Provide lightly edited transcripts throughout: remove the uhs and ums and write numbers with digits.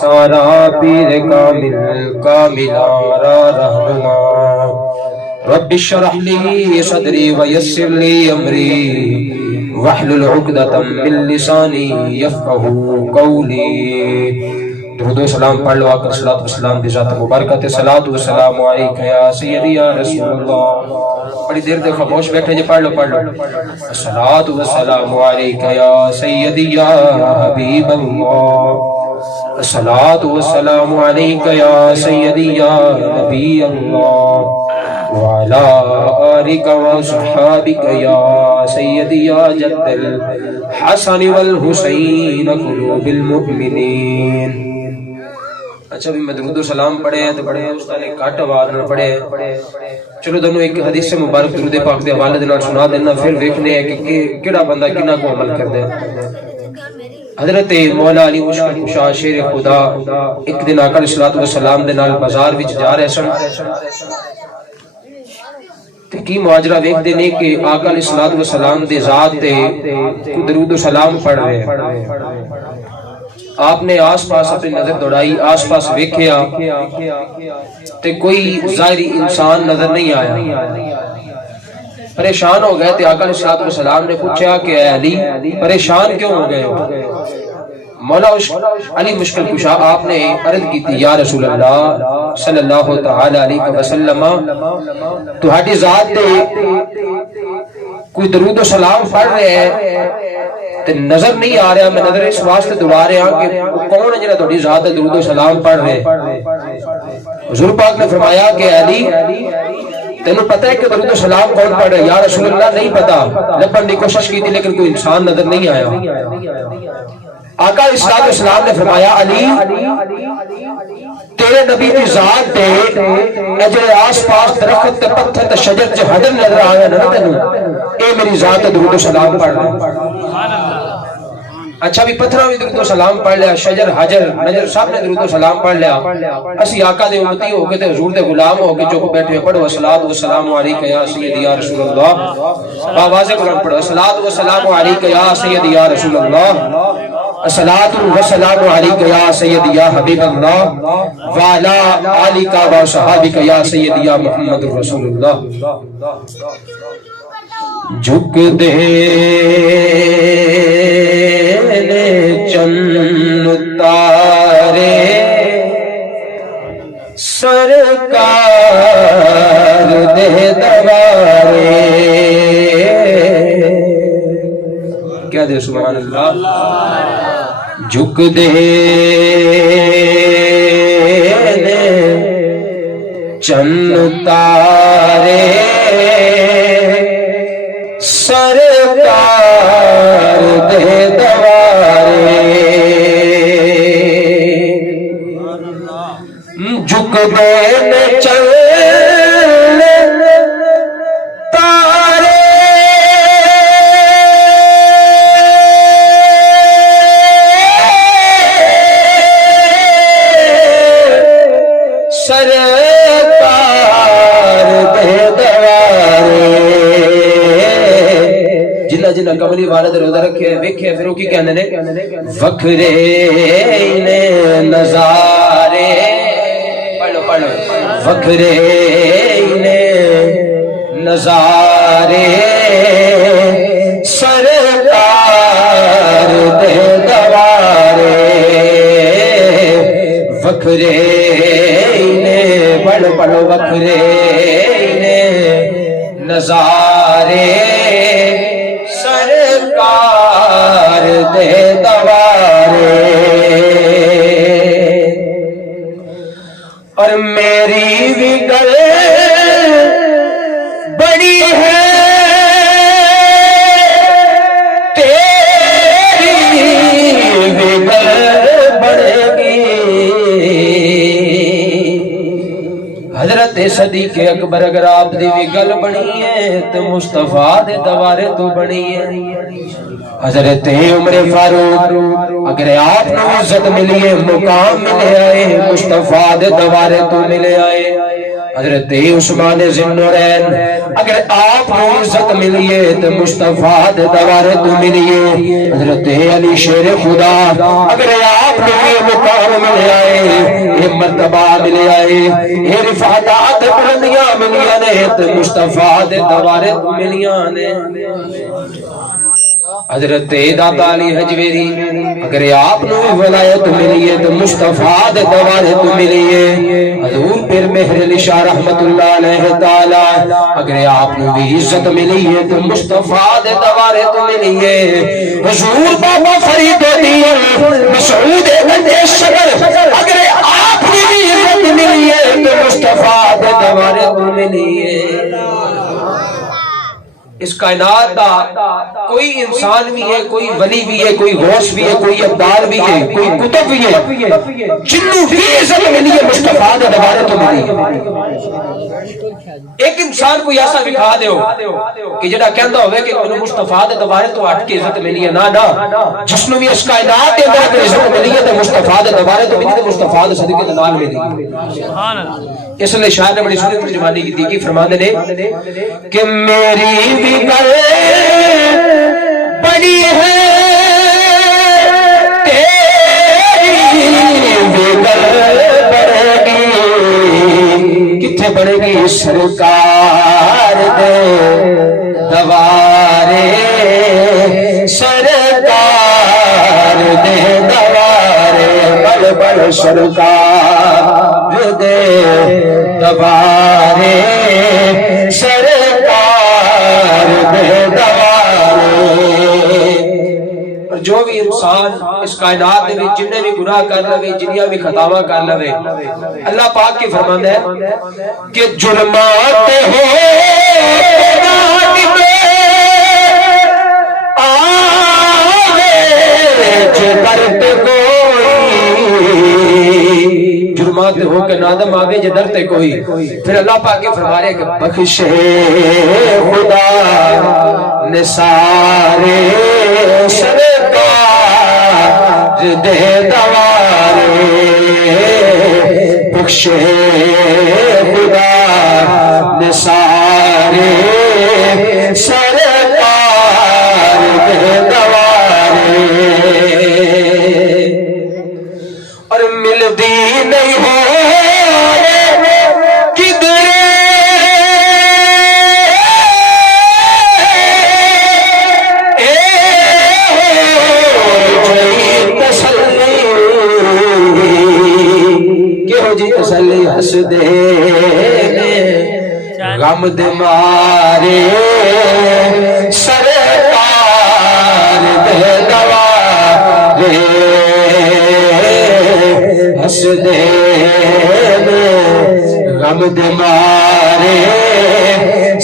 سارا پیر کامل کاملا رہنما رب اشرح لی صدری ویسر لی امری واحلل عقدۃ من لسانی یفقہوا قولی۔ درود و سلام پڑھ لو، آقا صلوات و سلام دی ذات مبارکہ، صلوات و سلام علیک یا سیدی یا رسول اللہ۔ بڑی دیر تک خاموش بیٹھے جی، پڑھ لو صلوات و سلام علیک یا سیدی یا حبیب اللہ، الصلاۃ والسلام علیک یا سیدی یا نبی اللہ، وعلی آلک وصحابک یا سیدی یا جد الحسن والحسین قلوب المؤمنین۔ اچھا بھی میں درود و سلام پڑھے ہیں تو بڑے استاد نے کٹ آواز نہ پڑھے، چلو دونوں ایک حدیث سے مبارک درود پاک دے حوالے دے نال سنا دینا، پھر دیکھنے ہیں کہ کیڑا بندہ کنا کو عمل کردا ہے۔ حضرت مولا علی مشکل کشا شیر خدا ایک دن آقا علیہ السلام دے نال بازار وچ جا رہے سن، تے کی معاجرہ ویکھدے نے کہ آقا علیہ السلام دے ذات تے درود و سلام پڑھ رہے ہیں۔ آپ نے آس پاس اپنی نظر دوڑائی، آس پاس ویکھیا تے کوئی ظاہری انسان نظر نہیں آیا۔ پریشان ہو گئے تے آقا علیہ السلام نے پوچھا کہ اے علی پریشان کیوں ہو گئے ہو؟ مولا علی مشکل کشا آپ نے عرض کی تھی، یا رسول اللہ صلی اللہ تعالی علیہ وسلم، تہاڈی ذات تے کوئی درود و سلام پڑھ رہے ہیں تے نظر نہیں آ رہا، میں نظر اس واسطے دوڑا رہا ہوں کہ کون ہے جنہاں تہاڈی ذات تے درود و سلام پڑھ رہے؟ حضور پاک نے فرمایا کہ علی تینوں پتہ ہے کہ درود و سلام کون پڑھ رہے؟ یا رسول اللہ نہیں پتا، لبن کی کوشش کی تھی لیکن کوئی انسان نظر نہیں آیا۔ آقا علیہ السلام نے فرمایا علی تیرے نبی کی ذات تے اے جڑے آس پاس درخت تے پتھر تے شجر تے حجر نظر آیا نا تینوں، اے میری ذات تے درود و سلام پڑھ رہے۔ اچھا بھی پتھراں بھی درود و سلام پڑھ لیا، شجر حجر نجر سب نے درود و سلام پڑھ لیا، اسی آقا دے امتی ہو کے تے حضور دے غلام ہو کے چپ بیٹھے پڑھو الصلاۃ والسلام علیک یا سیدی یا رسول اللہ، آواز بلند پڑھو الصلاۃ والسلام علیک یا سیدی یا رسول اللہ، الصلاۃ والسلام علیک یا سیدی یا حبیب اللہ، وعلی آلک وصحابک یا سیدی یا محمد رسول اللہ۔ جھک دے چند تارے سرکار دے دوارے، کیا دے سبحان اللہ، جھک دے چند تارے سرکار دے دوارے، جھک دے چند تارے جنہ کملی والد روزہ رکھے ویکھے پھر وہ کی کہنے نے وکھرے نے نظارے، پڑھ لو وکھرے نے نظارے سرکار دے دوارے، وکھرے نے پڑھو وکھرے نے نظارے سرکار دے دوارے، اور میری بھی گل بڑی ہے تیری بھی گل بڑھے گی۔ حضرت صدیق اکبر اگر آپ دی بھی گل بنی ہے تو مصطفیٰ دے دوارے تو بنی ہے۔ حضرت عمر فاروق اگر آپ نے عزت ملی ہے، مقام ملے آئے، مصطفیٰ دے دوارے تو ملے آئے۔ حضرت عثمان ذوالنورین اگر آپ کو عزت ملیے تو مصطفیٰ دے دوارے تو ملیے. حضرت علی شیر خدا اگر آپ کو یہ مقام ملے آئے, یہ مرتبہ ملے آئے, یہ رفعات بلندیاں ملیاں نے تو مصطفیٰ دے دوارے تو ملیاں نے. حضرت داتا علی حجویری اگر آپ نو ولایت ملیے تو مصطفیٰ دے دوارے تو ملیے. حضور پیر مہر علی شاہ رحمت اللہ علیہ تعالی اگر آپ نو بھی عزت ملیے تو مصطفیٰ دے دوارے تو ملیے. حضور بابا فرید دین مسعود گنج شجر اگر آپ نو بھی عزت ملیے تو مصطفیٰ دے دوارے تو ملیے. اس کائنات دا کوئی انسان بھی ہے, کوئی ولی بھی ہے, کوئی غوث بھی ہے, کوئی ابدال بھی ہے, کوئی کتب بھی ہے, جنوں بھی عزت ملی ہے مصطفیٰ دے دوارے تو ملی ہے. ایک انسان کو ایسا دکھا دیو کہ جڑا کہندا ہوئے کہ انہوں مصطفیٰ دے دوارے تو ہٹ کے عزت ملی ہے. نا جس نوں بھی اس کائنات دے اندر عزت ملی ہے تے مصطفیٰ دے دوارے تو ملی تے مصطفیٰ دے صدقے دے نال ملی. سبحان اللہ. اس لیے شاعر نے بڑی سندر ترجمانی کی تھی کہ فرماندے نے کہ میری بھی گل بڑی ہے تیری بھی گل بڑھے گی, کتھے بڑھے گی سرکار دے دوارے, سرکار دے دوارے, بڑھ بڑھ سرکار دے دوارے, سرکار دے دوارے. اور جو بھی انسان اس کائنات میں جنہیں بھی گناہ کر لوے, جنیاں بھی خطاواں کر لوے, اللہ پاک کی فرماندہ ہے کہ جرمات ہو جرمات ہو کے نادم آگے جے ڈرتے کوئی. پھر اللہ پاک کے فرما رہے کہ بخشے خدا نثارے سرکار دے دوارے, بخشے خدا نثارے سرکار دے دوارے. اور ملدی نہیں ہو کدھر تسلی, کہ ہو جی تسلی ہس دے غم دے مارے, سرکار دے دوارے ہس دے غم دے مارے,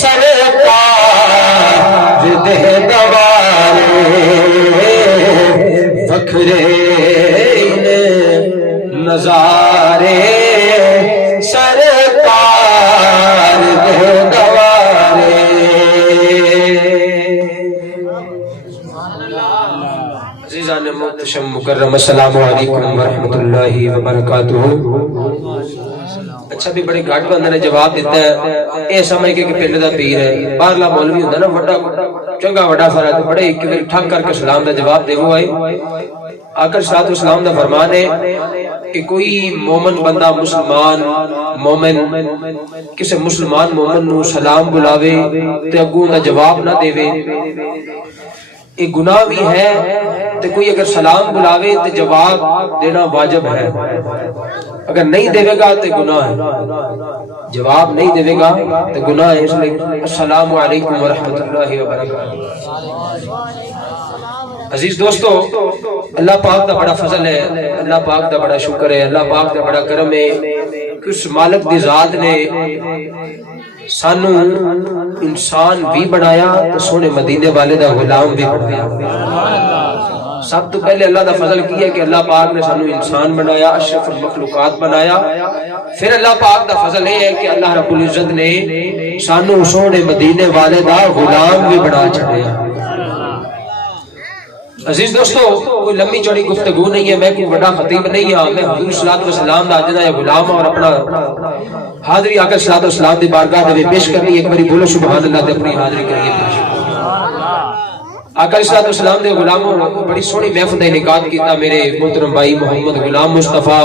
سرکار دے دوارے. وکھرے نظارے سرکار دے دوارے. عزیزان محتشم مکرم السلام علیکم ورحمۃ اللہ وبرکاتہ. اچھا بھی بڑے گھٹ بندے نے جواب دیتا ہے اے سمجھ کے کہ پنڈ دا پیر ہے, باہرلا مولوی ہوندا نا بڑا چنگا بڑا سارا, تے بڑے ایک واری ٹھک کر کے سلام دا جواب دیو آئے. آقا صلی اللہ علیہ وسلم دا فرمان ہے کہ کوئی مومن بندہ مسلمان مومن کسی مسلمان مومن نو سلام بلاوے تے اگوں دا جواب نہ دے, ایک گناہ بھی ہے. تے کوئی اگر سلام بلاوے تے جواب دینا واجب ہے, اگر نہیں دے گا تے گناہ ہے, جواب نہیں دے گا تے گناہ ہے. اس لئے السلام علیکم ورحمۃ اللہ وبرکاتہ. عزیز دوستو, اللہ پاک دا بڑا فضل ہے, اللہ پاک دا بڑا شکر ہے, اللہ پاک دا بڑا کرم ہے کہ اس مالک دی ذات نے سانو انسان بھی بنایا تو سونے مدینے والے دا غلام بھی بنایا. سب تو پہلے اللہ دا فضل کیا کہ اللہ پاک نے سانو انسان بنایا, اشرف المخلوقات بنایا. پھر اللہ پاک دا فضل ہے کہ اللہ رب العزت نے سانو سونے مدینے والے دا غلام بھی بنا چھڑیا. عزیز دوستو کوئی لمبی چوڑی گفتگو نہیں ہے، میں کوئی بڑا خطیب نہیں ہاں، میں حضور صلی اللہ علیہ وسلم دا اجدا یا غلام اور اپنا حاضری آقا صلی اللہ علیہ وسلم دی بارگاہ دے پیش کرنی، ایک باری بولو سبحان اللہ تے اپنی حاضری کریے پیش۔ آقا صلی اللہ علیہ وسلم دے غلاموں بڑی سونی محفل دا انعقاد کیتا میرے محترم بھائی محمد غلام مصطفیٰ